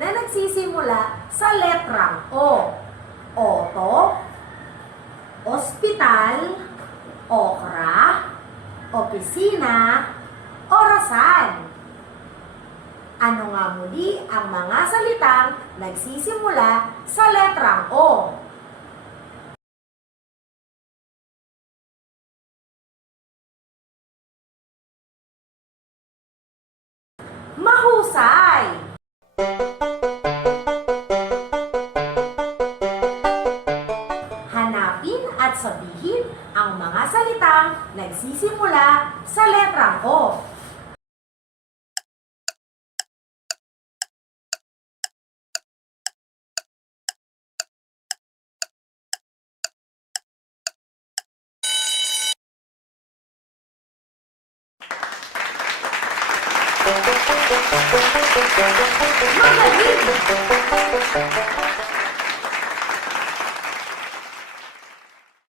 na nagsisimula sa letrang O. Oto, ospital, okra, opisina, orasan. Ano nga muli ang mga salitang nagsisimula sa letrang O? Mahusay! Hanapin at sabihin ang mga salitang nagsisimula sa letrang O. Magaling!